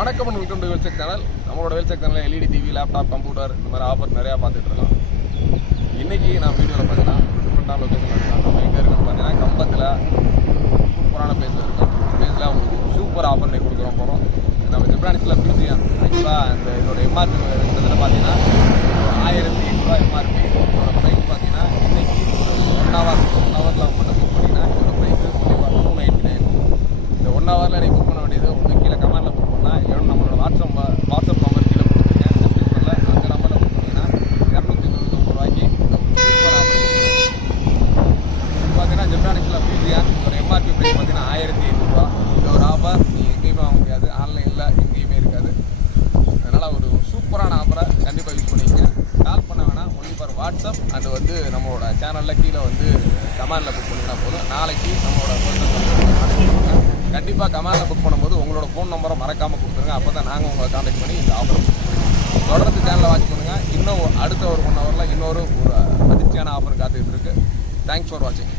வணக்கம் and welcome to வெல்செக் channel. நம்மளோட வெல்செக் சேனலில் எல்இடி டிவி, லேப்டாப், கம்ப்யூட்டர் இந்த மாதிரி ஆஃபர் நிறையா பார்த்துட்டு இருக்கோம். இன்றைக்கி நான் வீடியோவில் பார்த்தீங்கன்னா டிஃப்ரெண்ட்டான லொக்கேஷன் இருக்கோம். நம்ம எங்கே இருக்கோம்னு பார்த்தீங்கன்னா கம்பத்தில் சூப்பரான பிளேஸில் இருக்கும். பிளேஸில் உங்களுக்கு சூப்பர் ஆஃபர் பண்ணி கொடுக்குறோம் போகிறோம். நம்ம ஜெப்ரானிக்ஸில் ஃபியூசியன் ஆக்சுவலாக இந்த இதோட எம்ஆர்பி இருக்கிறதுல பார்த்தீங்கன்னா 1800 எம்ஆர்பி. இதோட ப்ரைஸ் பார்த்தீங்கன்னா இன்றைக்கி 1 ஹவரில் மட்டும் புக் பண்ணிங்கன்னா இதோட ப்ரைஸ் கண்டிப்பாக 299. இந்த 1 ஹவரில் நீங்கள் புக் பண்ண வேண்டியது ஒன்று கீழே கமெண்டில் புக் பண்ணால் இல்லைன்னா நம்மளோட வாட்ஸ்அப் நம்பர் கீழே கொடுத்துருக்கேன் டிஸ்கிரிப்ஷனில். அந்த நம்பரில் புக் பண்ணிங்கன்னா 299 ரூபாய்க்கு சூப்பர் ஆஃபர் பார்த்தீங்கன்னா ஜெப்ரானிக்ஸில் ஃபியூசியன் இதோட எம்ஆர்பி ப்ரைஸ் பார்த்தீங்கன்னா 1500 ரூபா. இந்த ஒரு ஆஃபர் நீங்கள் எங்கேயுமே வாங்க முடியாது, ஆன்லைனில் எங்கேயுமே இருக்காது. அதனால் ஒரு சூப்பரான ஆஃபரை கண்டிப்பாக யூஸ் பண்ணிக்கங்க. கால் பண்ண வேணாம், ஒன்லி ஃபார் வாட்ஸ்அப் அண்ட் வந்து நம்மளோட சேனலில் கீழே வந்து கமெண்டில் புக் பண்ணிங்கன்னா போதும். நாளைக்கு நம்மளோட கண்டிப்பாக கமெண்டில் புக் பண்ணும்போது உங்களோட ஃபோன் நம்பரை மறக்காமல் கொடுத்துருங்க. அப்போ தான் நாங்கள் உங்களை கான்டாக்ட் பண்ணி இந்த ஆஃபர் தொடர்ந்து சேனலை வாட்ச் பண்ணுங்கள். இன்னும் அடுத்த ஒரு 1 ஹவரில் இன்னொரு அதிர்ச்சியான ஆஃபர் காத்துக்கிட்டு இருக்குது. தேங்க்ஸ் ஃபார் வாட்சிங்.